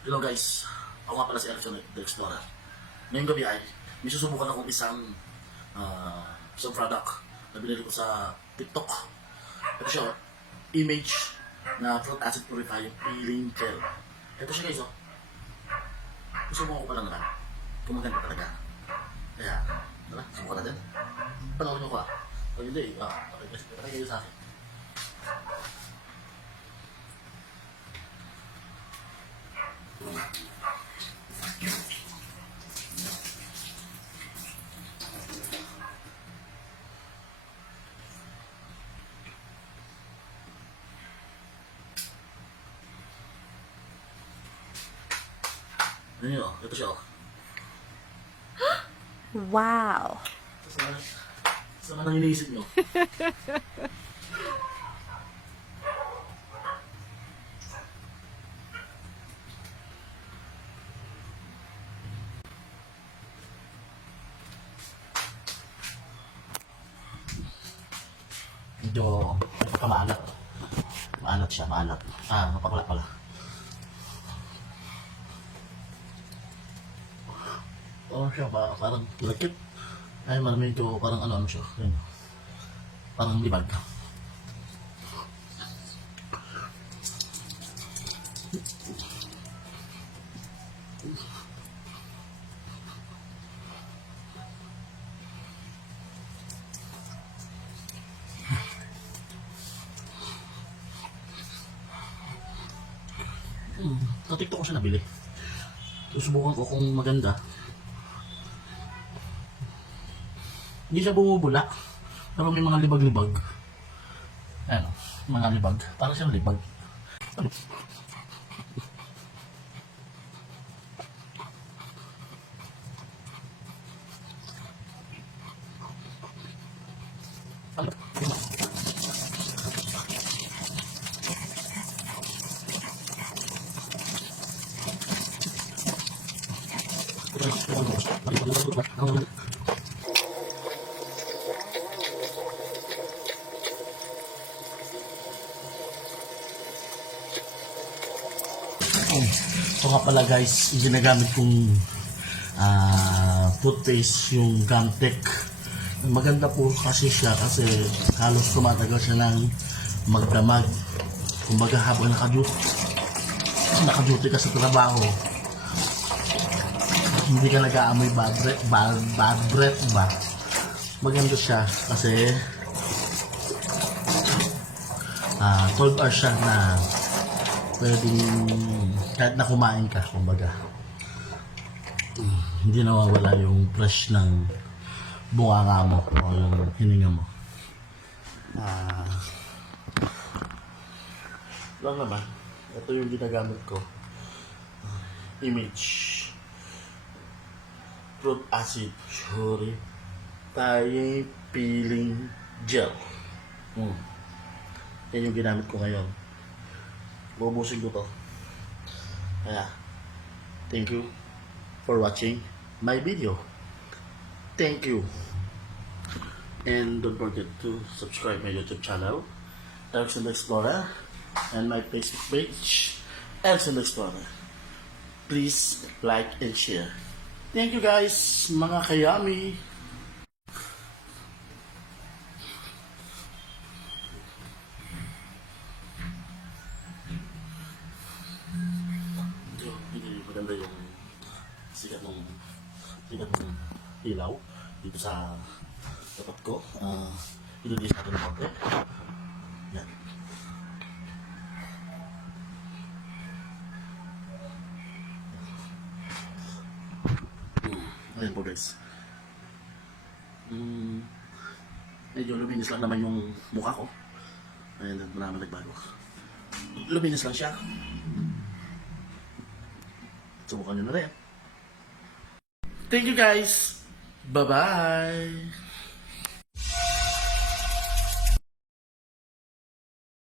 Hello guys, ako nga pala si Erickson the Explorer. Ngayong gabi ay may susubukan akong isang product na binili ko sa TikTok. Ito siya, image na fruit acid purifying peeling gel. Ito siya guys, susubukan ko pa lang naman. Kumaganda talaga. Kaya, tara, subukan natin. Panoorin nyo ko Pag hindi, patay kayo sa akin. Ano ito siya Wow. Saan nang iniisip nyo? Medyo maalat. Maalat siya, maalat. Mapakula pala. Siya parang lakit. Ay, medyo parang ano siya. Ayun. Parang libag. Sa TikTok ko siya nabili. Susubukan ko kung maganda. Hindi siya bumubula. Pero may mga libag-libag. Ayan, mga libag. Parang siyang libag. Ito nga pala guys, ginagamit kong toothpaste, yung Gumtech. Maganda po kasi siya kasi halos tumatagal siya ng magdamag. Kumbaga habang naka-duty ka sa trabaho, hindi ka nag-aamoy bad breath ba? Maganda siya kasi 12 hours siya na pwedeng kahit na kumain ka, kumbaga hindi nawawala yung fresh ng bunganga mo o yung hininga mo. Lang naman, ito yung ginagamit ko. Image fruit acid purifying peeling gel. Yan yung ginamit ko ngayon. Bubusin ko to. Kaya, thank you for watching my video. Thank you. And don't forget to subscribe my YouTube channel, Erickson the Explorer, and my Facebook page, Erickson the Explorer. Please like and share. Thank you guys, mga kayami. Hindi maganda yung sikat ng ilaw dito sa tapat ko. Ilinis natin ng konti. Yan. Ayan po guys. Medyo luminis lang naman yung mukha ko. Ayan, wala naman nagbago. Luminis lang siya. Subukan nyo na rin. Thank you guys. Bye-bye.